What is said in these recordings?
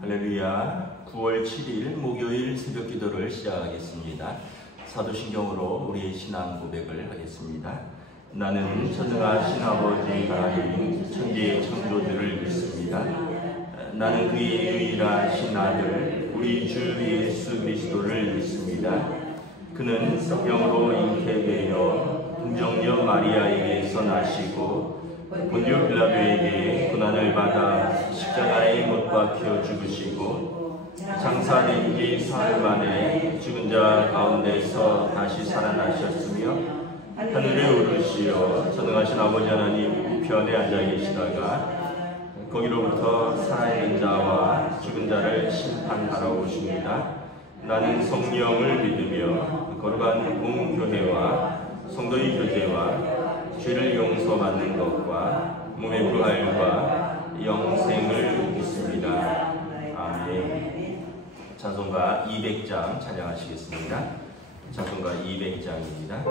할렐루야. 9월 7일 목요일 새벽 기도를 시작하겠습니다. 사도신경으로 우리의 신앙 고백을 하겠습니다. 나는 전능하신 아버지 하나님 천지의 창조주를 믿습니다. 나는 그의 유일하신 아들 우리 주 예수 그리스도를 믿습니다. 그는 성령으로 잉태되어 동정녀 마리아에게서 나시고 본디오 빌라도에게 고난을 받아 십자가에 못 박혀 죽으시고 장사된 지 사흘 만에 죽은 자 가운데서 다시 살아나셨으며 하늘에 오르시어 전능하신 아버지 하나님 우편에 앉아 계시다가 거기로부터 살아있는 자와 죽은 자를 심판하러 오십니다. 나는 성령을 믿으며 거룩한 공교회와 성도의 교제와 죄를 용서받는 것과 몸의 부활과 영생을 믿습니다. 아멘. 찬송가 200장 찬양하시겠습니다. 찬송가 200장입니다.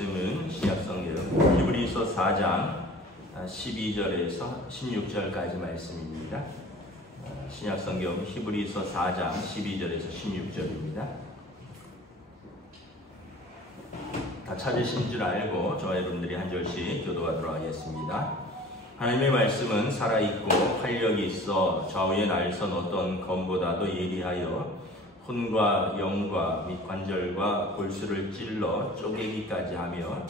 말씀은 신약성경 히브리서 4장 12절에서 16절까지 말씀입니다. 신약성경 히브리서 4장 12절에서 16절입니다. 다 찾으신 줄 알고 저와 여러분들이 한 절씩 교도하도록 하겠습니다. 하나님의 말씀은 살아있고 활력이 있어 좌우에 날선 어떤 검보다도 예리하여 혼과 영과 및 관절과 골수를 찔러 쪼개기까지 하며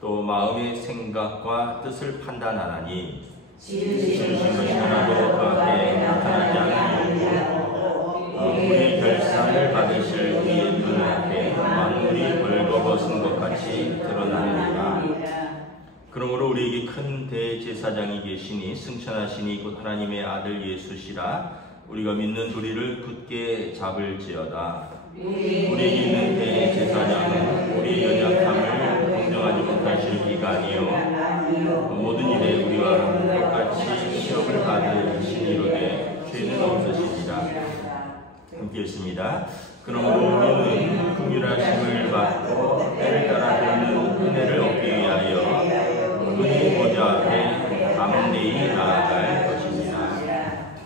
또 마음의 생각과 뜻을 판단하나니 지으신 것이 하나도 그 앞에 나타나지 않고 우리의 결사 큰 대제사장이 계시니 승천하시니 곧 하나님의 아들 예수시라. 우리가 믿는 도리를 굳게 잡을지어다. 우리 있는 대제사장은 우리의 연약함을 공정하지 못하실 이가 아니요 모든 일에 우리와 똑같이 시험을 받으시니로되 죄는 없으시니라. 함께 읽습니다. 그러므로 우리는 긍휼하심을 받고 때를 따라 되는 은혜를 얻기 위하여 은혜 보좌 앞에 담대히 나아갈 것입니다.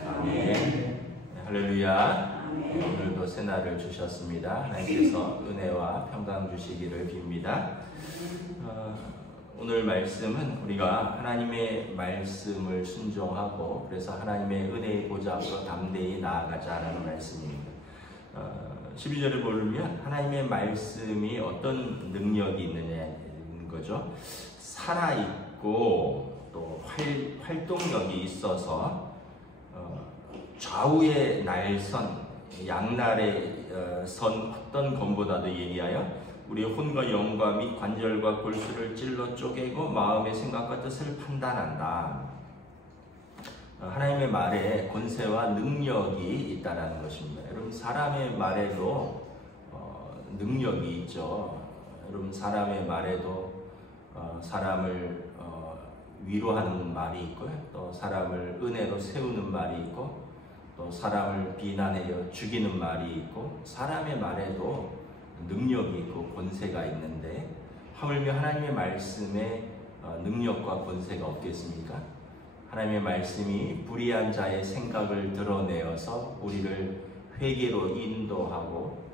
아멘. 할렐루야. 오늘도 새날을 주셨습니다. 하나님께서 은혜와 평강 주시기를 빕니다. 오늘 말씀은 우리가 하나님의 말씀을 순종하고 그래서 하나님의 은혜의 보좌 앞으로 담대히 나아가자라는 말씀입니다. 12절을 보면 하나님의 말씀이 어떤 능력이 있느냐는 거죠. 살아있고 또 활동력이 있어서 좌우의 날선, 양날의 선 어떤 검보다도 예리하여 우리의 혼과 영과 및 관절과 골수를 찔러 쪼개고 마음의 생각과 뜻을 판단한다. 하나님의 말에 권세와 능력이 있다는 것입니다. 여러분, 사람의 말에도 능력이 있죠. 여러분, 사람의 말에도 사람을 위로하는 말이 있고요. 또 사람을 은혜로 세우는 말이 있고 또 사람을 비난하여 죽이는 말이 있고 사람의 말에도 능력이 있고 권세가 있는데 하물며 하나님의 말씀에 능력과 권세가 없겠습니까? 하나님의 말씀이 불의한 자의 생각을 드러내어서 우리를 회개로 인도하고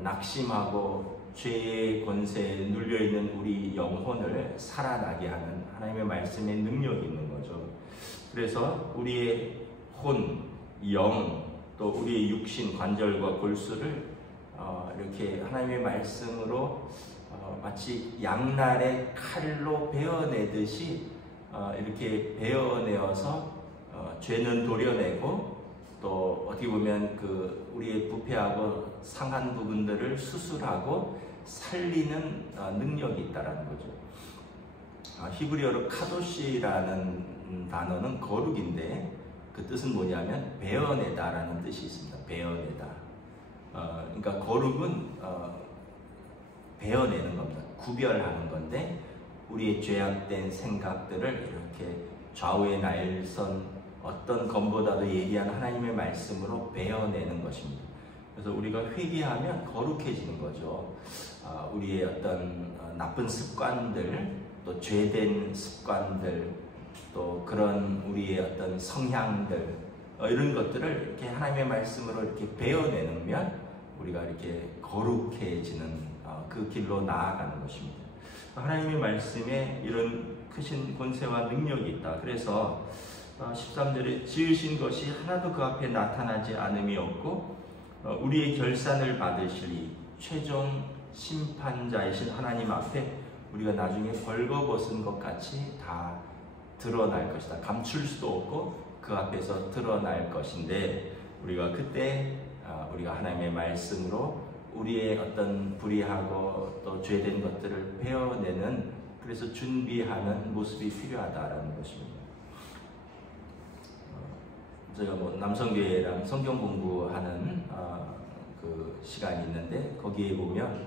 낙심하고 죄의 권세에 눌려있는 우리 영혼을 살아나게 하는 하나님의 말씀에 능력이 있는 거죠. 그래서 우리의 혼, 영, 또 우리의 육신, 관절과 골수를 이렇게 하나님의 말씀으로 마치 양날의 칼로 베어내듯이 이렇게 베어내어서 죄는 도려내고 또 어떻게 보면 그 우리의 부패하고 상한 부분들을 수술하고 살리는 능력이 있다라는 거죠. 히브리어로 카도시라는 단어는 거룩인데 그 뜻은 뭐냐면 베어내다라는 뜻이 있습니다. 베어내다. 그러니까 거룩은 베어내는 겁니다. 구별하는 건데 우리의 죄악된 생각들을 이렇게 좌우의 날선 어떤 검보다도 예리한 하나님의 말씀으로 베어내는 것입니다. 그래서 우리가 회개하면 거룩해지는 거죠. 우리의 어떤 나쁜 습관들, 또 죄된 습관들, 또 그런 우리의 어떤 성향들 이런 것들을 이렇게 하나님의 말씀으로 이렇게 베어내면 우리가 이렇게 거룩해지는 그 길로 나아가는 것입니다. 하나님의 말씀에 이런 크신 권세와 능력이 있다. 그래서 13절에 지으신 것이 하나도 그 앞에 나타나지 않음이 없고 우리의 결산을 받으시리 최종 심판자이신 하나님 앞에 우리가 나중에 벌거벗은 것 같이 다 드러날 것이다. 감출 수도 없고 그 앞에서 드러날 것인데 우리가 그때 우리가 하나님의 말씀으로 우리의 어떤 불의하고 또 죄된 것들을 베어내는 그래서 준비하는 모습이 필요하다라는 것입니다. 제가 남성교회랑 성경 공부하는 그 시간이 있는데 거기에 보면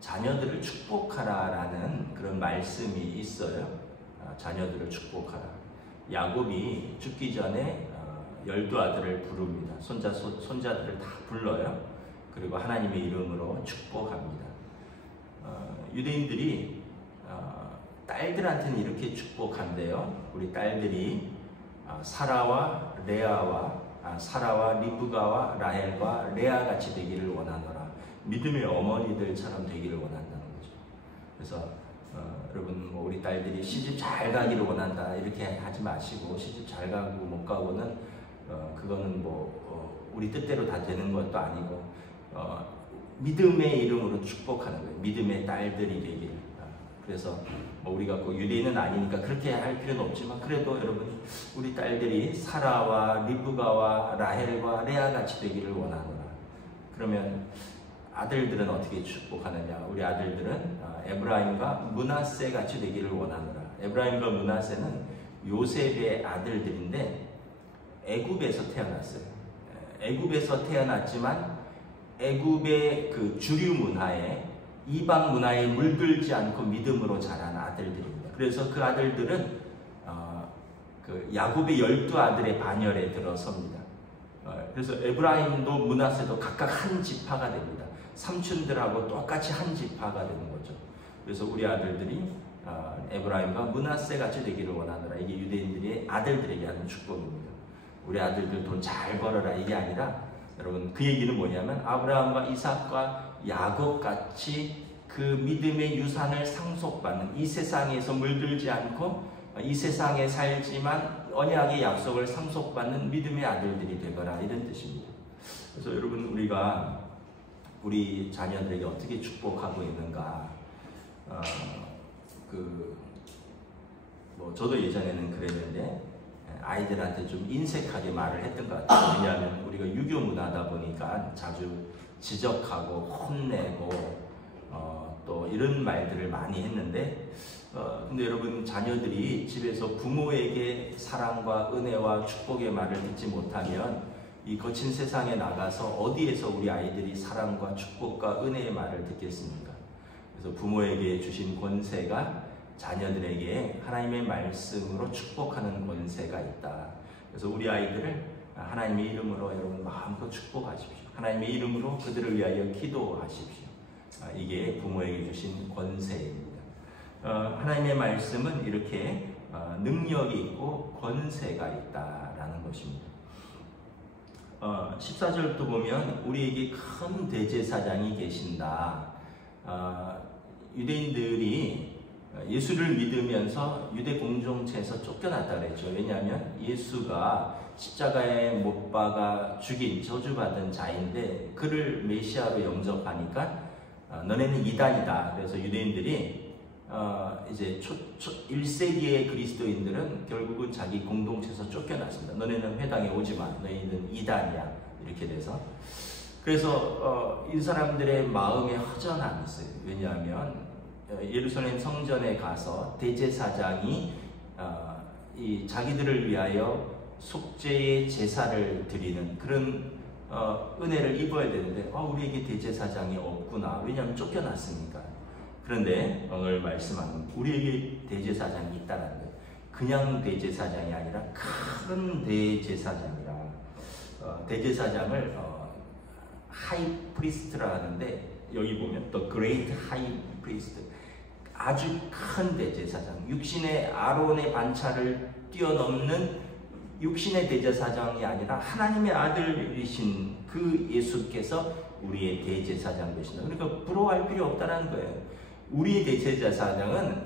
자녀들을 축복하라라는 그런 말씀이 있어요. 자녀들을 축복하라. 야곱이 죽기 전에 12아들을 부릅니다. 손자들을 다 불러요. 그리고 하나님의 이름으로 축복합니다. 유대인들이 딸들한테는 이렇게 축복한대요. 우리 딸들이 사라와 레아와 사라와 리브가와 라헬과 레아 같이 되기를 원하노라. 믿음의 어머니들처럼 되기를 원한다는 거죠. 그래서 여러분 우리 딸들이 시집 잘 가기를 원한다 이렇게 하지 마시고 시집 잘 가고 못 가고는 그거는 우리 뜻대로 다 되는 것도 아니고 믿음의 이름으로 축복하는 거예요. 믿음의 딸들이 되길. 그래서 우리가 유대인은 아니니까 그렇게 할 필요는 없지만 그래도 여러분 우리 딸들이 사라와 리브가와 라헬과 레아 같이 되기를 원하노라. 그러면 아들들은 어떻게 축복하느냐? 우리 아들들은 에브라임과 므낫세 같이 되기를 원하노라. 에브라임과 므낫세는 요셉의 아들들인데 애굽에서 태어났어요. 애굽에서 태어났지만 애굽의 그 주류 문화에, 이방 문화에 물들지 않고 믿음으로 자란 아들들입니다. 그래서 그 아들들은 그 야곱의 12아들의 반열에 들어섭니다. 그래서 에브라임도 므낫세도 각각 한 지파가 됩니다. 삼촌들하고 똑같이 한 지파가 되는 거죠. 그래서 우리 아들들이 에브라임과 므낫세 같이 되기를 원하노라. 이게 유대인들의 아들들에게 하는 축복입니다. 우리 아들들 돈 잘 벌어라 이게 아니라, 여러분 그 얘기는 뭐냐면 아브라함과 이삭과 야곱 같이 그 믿음의 유산을 상속받는, 이 세상에서 물들지 않고 이 세상에 살지만 언약의 약속을 상속받는 믿음의 아들들이 되거라, 이런 뜻입니다. 그래서 여러분, 우리가 우리 자녀들에게 어떻게 축복하고 있는가, 저도 예전에는 그랬는데 아이들한테 좀 인색하게 말을 했던 것 같아요. 왜냐하면 우리가 유교 문화다 보니까 자주 지적하고 혼내고 또 이런 말들을 많이 했는데, 근데 여러분, 자녀들이 집에서 부모에게 사랑과 은혜와 축복의 말을 듣지 못하면 이 거친 세상에 나가서 어디에서 우리 아이들이 사랑과 축복과 은혜의 말을 듣겠습니까? 그래서 부모에게 주신 권세가 자녀들에게 하나님의 말씀으로 축복하는 권세가 있다. 그래서 우리 아이들을 하나님의 이름으로 여러분 마음껏 축복하십시오. 하나님의 이름으로 그들을 위하여 기도하십시오. 이게 부모에게 주신 권세입니다. 하나님의 말씀은 이렇게 능력이 있고 권세가 있다라는 것입니다. 14절도 보면 우리에게 큰 대제사장이 계신다. 유대인들이 예수를 믿으면서 유대 공동체에서 쫓겨났다 그랬죠. 왜냐하면 예수가 십자가에 못 박아 죽인 저주받은 자인데 그를 메시아로 영접하니까 너네는 이단이다. 그래서 유대인들이 이제 1세기의 그리스도인들은 결국은 자기 공동체에서 쫓겨났습니다. 너네는 회당에 오지 마. 너희는 이단이야. 이렇게 돼서, 그래서 이 사람들의 마음에 허전함이 있어요. 왜냐하면 예루살렘 성전에 가서 대제사장이 이 자기들을 위하여 속죄의 제사를 드리는 그런 은혜를 입어야 되는데 우리에게 대제사장이 없구나. 왜냐하면 쫓겨났으니까. 그런데 오늘 말씀하는 우리에게 대제사장이 있다는 거예요. 그냥 대제사장이 아니라 큰 대제사장이라. 대제사장을 하이 프리스트라 하는데, 여기 보면 The Great High Priest, 아주 큰 대제사장, 육신의 아론의 반차를 뛰어넘는 육신의 대제사장이 아니라 하나님의 아들이신 그 예수께서 우리의 대제사장 되신다. 그러니까 부러워할 필요 없다는 거예요. 우리의 대제사장은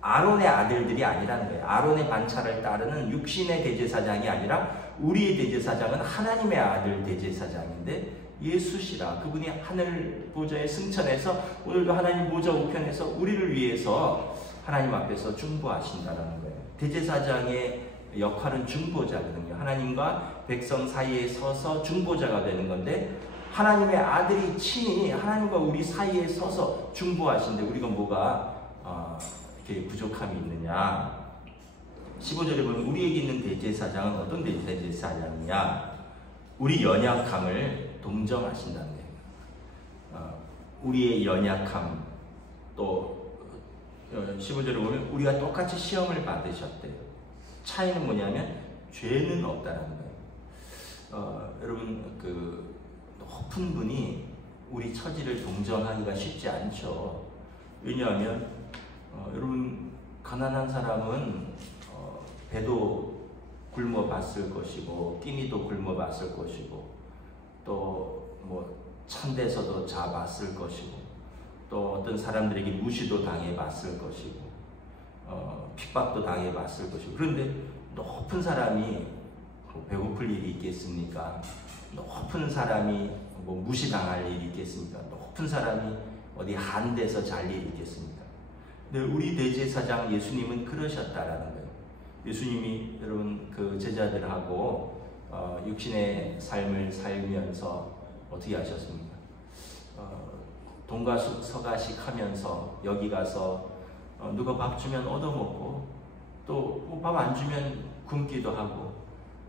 아론의 아들들이 아니라는 거예요. 아론의 반차를 따르는 육신의 대제사장이 아니라 우리의 대제사장은 하나님의 아들 대제사장인데 예수시라. 그분이 하늘 보좌에 승천해서 오늘도 하나님 보좌 우편에서 우리를 위해서 하나님 앞에서 중보하신다는 거예요. 대제사장의 역할은 중보자거든요. 하나님과 백성 사이에 서서 중보자가 되는 건데, 하나님의 아들이 친히 하나님과 우리 사이에 서서 중보하신데 우리가 뭐가 이렇게 부족함이 있느냐. 15절에 보면 우리에게 있는 대제사장은 어떤 대제사장이냐. 우리 연약함을 동정하신다는 거예요. 우리의 연약함, 또 15절에 보면 우리가 똑같이 시험을 받으셨대요. 차이는 뭐냐면 죄는 없다는 거예요. 여러분, 그 높은 분이 우리 처지를 동정하기가 쉽지 않죠. 왜냐하면 여러분, 가난한 사람은 배도 굶어 봤을 것이고 끼니도 굶어 봤을 것이고 또 뭐 찬 데서도 자 봤을 것이고 또 어떤 사람들에게 무시도 당해 봤을 것이고 핍박도 당해 봤을 것이고, 그런데 높은 사람이 배고플 일이 있겠습니까? 높은 사람이 뭐 무시당할 일이 있겠습니까? 높은 사람이 어디 한 데서 잘 일이 있겠습니까? 근데 우리 대제사장 예수님은 그러셨다라는 거예요. 예수님이 여러분 그 제자들하고 육신의 삶을 살면서 어떻게 하셨습니까? 돈가숙 서가식 하면서 여기 가서 누가 밥 주면 얻어먹고 또 밥 안 주면 굶기도 하고.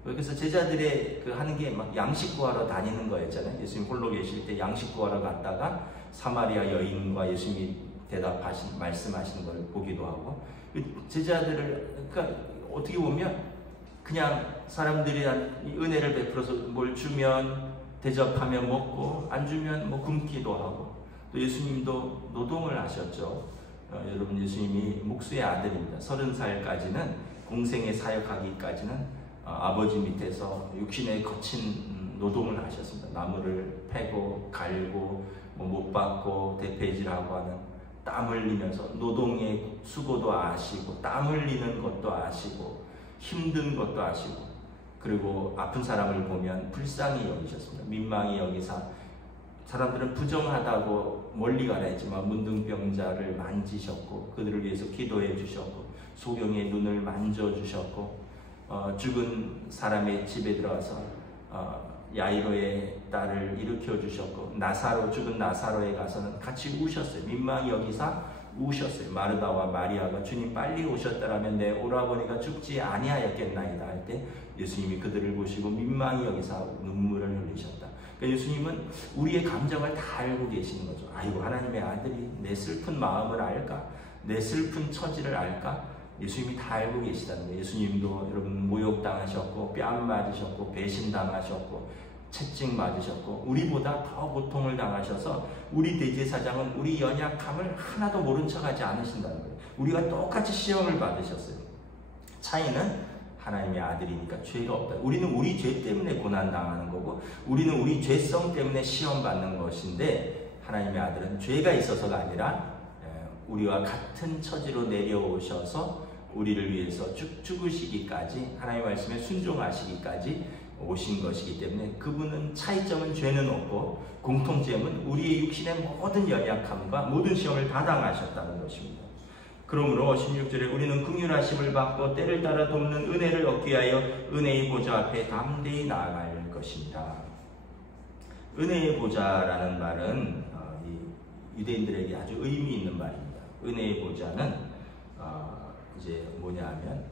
그래서 제자들의 그 하는 게 막 양식 구하러 다니는 거였잖아요. 예수님 홀로 계실 때 양식 구하러 갔다가 사마리아 여인과 예수님이 말씀하시는 걸 보기도 하고. 제자들을, 그러니까 어떻게 보면 그냥 사람들이 은혜를 베풀어서 뭘 주면 대접하면 먹고 안 주면 뭐 굶기도 하고. 또 예수님도 노동을 하셨죠. 여러분, 예수님이 목수의 아들입니다. 30살까지는 공생에 사역하기까지는 아버지 밑에서 육신의 거친 노동을 하셨습니다. 나무를 패고 갈고 못 박고 대패질하고 하는, 땀 흘리면서 노동의 수고도 아시고 땀 흘리는 것도 아시고 힘든 것도 아시고, 그리고 아픈 사람을 보면 불쌍히 여기셨습니다. 민망히 여기사 사람들은 부정하다고 멀리 가라 했지만 문둥병자를 만지셨고 그들을 위해서 기도해 주셨고 소경의 눈을 만져주셨고, 죽은 사람의 집에 들어가서 야이로의 딸을 일으켜 주셨고, 죽은 나사로에 가서는 같이 우셨어요. 민망히 여기사 우셨어요. 마르다와 마리아가 주님 빨리 오셨더라면 내 오라버니가 죽지 아니하였겠나이다 할 때 예수님이 그들을 보시고 민망히 여기사 눈물을 흘리셨다. 그러니까 예수님은 우리의 감정을 다 알고 계시는 거죠. 아이고, 하나님의 아들이 내 슬픈 마음을 알까? 내 슬픈 처지를 알까? 예수님이 다 알고 계시다는 거예요. 예수님도 여러분 모욕당하셨고 뺨 맞으셨고 배신당하셨고 채찍 맞으셨고 우리보다 더 고통을 당하셔서 우리 대제사장은 우리 연약함을 하나도 모른 척하지 않으신다는 거예요. 우리가 똑같이 시험을 받으셨어요. 차이는 하나님의 아들이니까 죄가 없다. 우리는 우리 죄 때문에 고난당하는 거고 우리는 우리 죄성 때문에 시험받는 것인데, 하나님의 아들은 죄가 있어서가 아니라 우리와 같은 처지로 내려오셔서 우리를 위해서 죽으시기까지, 하나님의 말씀에 순종하시기까지 오신 것이기 때문에 그분은 차이점은 죄는 없고 공통점은 우리의 육신의 모든 연약함과 모든 시험을 다 당하셨다는 것입니다. 그러므로 16절에 우리는 긍휼하심을 받고 때를 따라 돕는 은혜를 얻기 위하여 은혜의 보좌 앞에 담대히 나아갈 것입니다. 은혜의 보좌라는 말은 유대인들에게 아주 의미 있는 말입니다. 은혜의 보좌는 이제 뭐냐면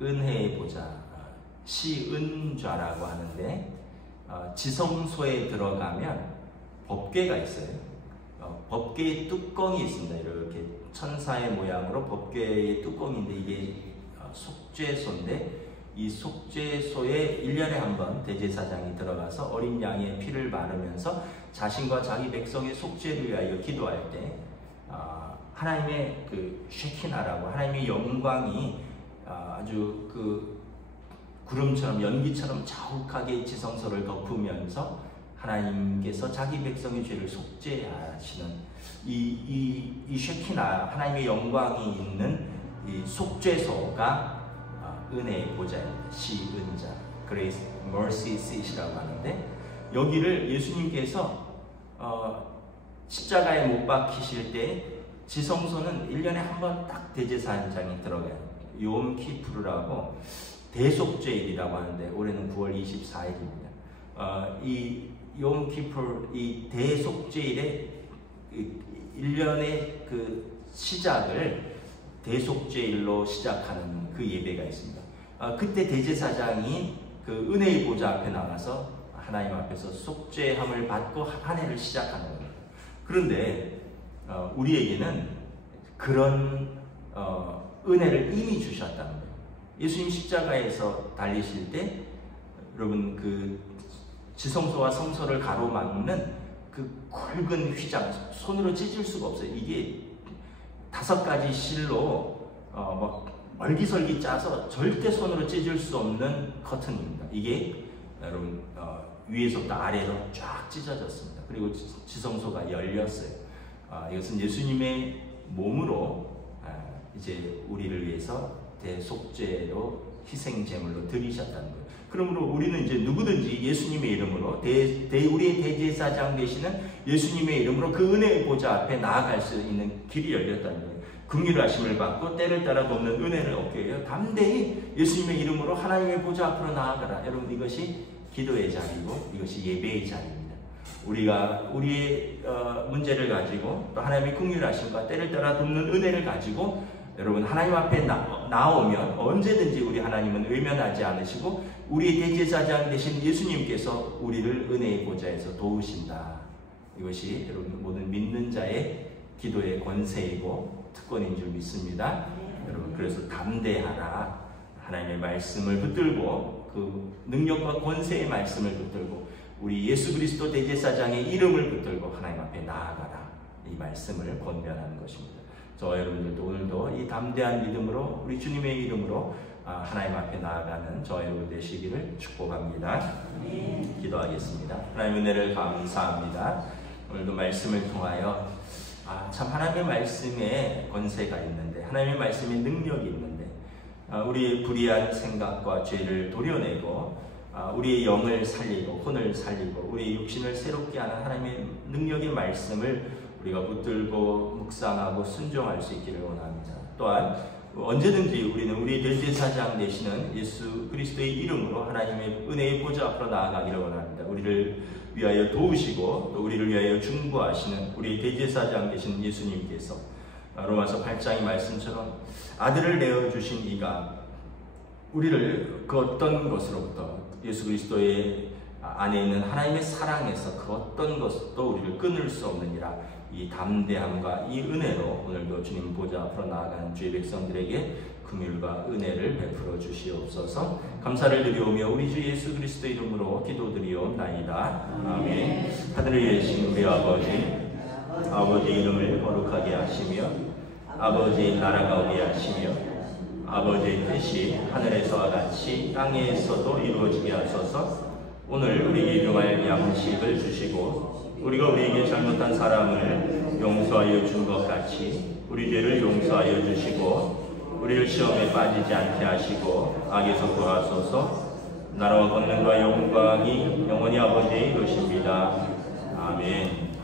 은혜의 보좌, 시은좌라고 하는데 지성소에 들어가면 법궤가 있어요. 법궤의 뚜껑이 있습니다. 이렇게 천사의 모양으로 법궤의 뚜껑인데 이게 속죄소인데, 이 속죄소에 1년에 한 번 대제사장이 들어가서 어린 양의 피를 바르면서 자신과 자기 백성의 속죄를 위하여 기도할 때 하나님의 그 쉐키나라고 하나님의 영광이 아주 그 구름처럼 연기처럼 자욱하게 지성소를 덮으면서 하나님께서 자기 백성의 죄를 속죄하시는 이 쉐키나 하나님의 영광이 있는 이 속죄소가 은혜의 보좌입니다. 시은자, Grace Mercy Seat이라고 하는데, 여기를 예수님께서 십자가에 못 박히실 때 지성소는 1년에 한 번 딱 대제사장이 들어가요. 욤키푸르라고 대속죄일이라고 하는데 올해는 9월 24일입니다. 이 욤키푸르, 이 대속죄일에 1년의 그 시작을 대속죄일로 시작하는 그 예배가 있습니다. 그때 대제사장이 그 은혜의 보좌 앞에 나가서 하나님 앞에서 속죄함을 받고 한 해를 시작하는 겁니다. 그런데 우리에게는 그런 은혜를 이미 주셨다는 거예요. 예수님 십자가에서 달리실 때 여러분 그 지성소와 성소를 가로막는 그 굵은 휘장, 손으로 찢을 수가 없어요. 이게 5가지 실로 막 멀기설기 짜서 절대 손으로 찢을 수 없는 커튼입니다. 이게 여러분 위에서부터 아래로 쫙 찢어졌습니다. 그리고 지성소가 열렸어요. 이것은 예수님의 몸으로 이제 우리를 위해서 대속죄로 희생제물로 드리셨다는 거예요. 그러므로 우리는 이제 누구든지 예수님의 이름으로 우리의 대제사장 되시는 예수님의 이름으로 그 은혜의 보좌 앞에 나아갈 수 있는 길이 열렸다는 거예요. 긍휼하심을 받고 때를 따라 돕는 은혜를 얻게 해요. 담대히 예수님의 이름으로 하나님의 보좌 앞으로 나아가라. 여러분, 이것이 기도의 자리고 이것이 예배의 자리입니다. 우리가 우리의 문제를 가지고 또 하나님의 긍휼하심과 때를 따라 돕는 은혜를 가지고 여러분, 하나님 앞에 나오면 언제든지 우리 하나님은 외면하지 않으시고 우리의 대제사장 되신 예수님께서 우리를 은혜의 보좌에서 도우신다. 이것이 여러분 모든 믿는 자의 기도의 권세이고 특권인 줄 믿습니다. 여러분, 그래서 담대하라. 하나님의 말씀을 붙들고 그 능력과 권세의 말씀을 붙들고 우리 예수 그리스도 대제사장의 이름을 붙들고 하나님 앞에 나아가라. 이 말씀을 권면하는 것입니다. 저와 여러분들도 오늘도 이 담대한 믿음으로 우리 주님의 이름으로 하나님 앞에 나아가는 저와 여러분 되시기를 축복합니다. 기도하겠습니다. 하나님의 은혜를 감사합니다. 오늘도 말씀을 통하여 참 하나님의 말씀에 권세가 있는데, 하나님의 말씀에 능력이 있는데, 우리의 불의한 생각과 죄를 도려내고 우리의 영을 살리고 혼을 살리고 우리의 육신을 새롭게 하는 하나님의 능력의 말씀을 우리가 붙들고 묵상하고 순종할 수 있기를 원합니다. 또한 언제든지 우리는 우리 대제사장 되시는 예수 그리스도의 이름으로 하나님의 은혜의 보좌 앞으로 나아가기를 원합니다. 우리를 위하여 도우시고 또 우리를 위하여 중보하시는 우리 대제사장 되신 예수님께서 로마서 8장의 말씀처럼 아들을 내어주신 이가 우리를 그 어떤 것으로부터 예수 그리스도의 안에 있는 하나님의 사랑에서 그 어떤 것도 우리를 끊을 수 없느니라. 이 담대함과 이 은혜로 오늘도 주님 보좌 앞으로 나아가는 주의 백성들에게 긍휼과 은혜를 베풀어 주시옵소서. 감사를 드리오며 우리 주 예수 그리스도 이름으로 기도드리옵나이다. 아멘. 하늘에 계신 우리 아버지 이름을 거룩하게 하시며 아버지 나라가 오게 하시며 아버지의 뜻이 하늘에서와 같이 땅에서도 이루어지게 하소서. 오늘 우리에게 일용할 양식을 주시고 우리가 우리에게 잘못한 사람을 용서하여 준 것 같이 우리 죄를 용서하여 주시고 우리를 시험에 빠지지 않게 하시고 악에서 구하소서. 나라와 권능과 영광이 영원히 아버지의 것입니다. 아멘.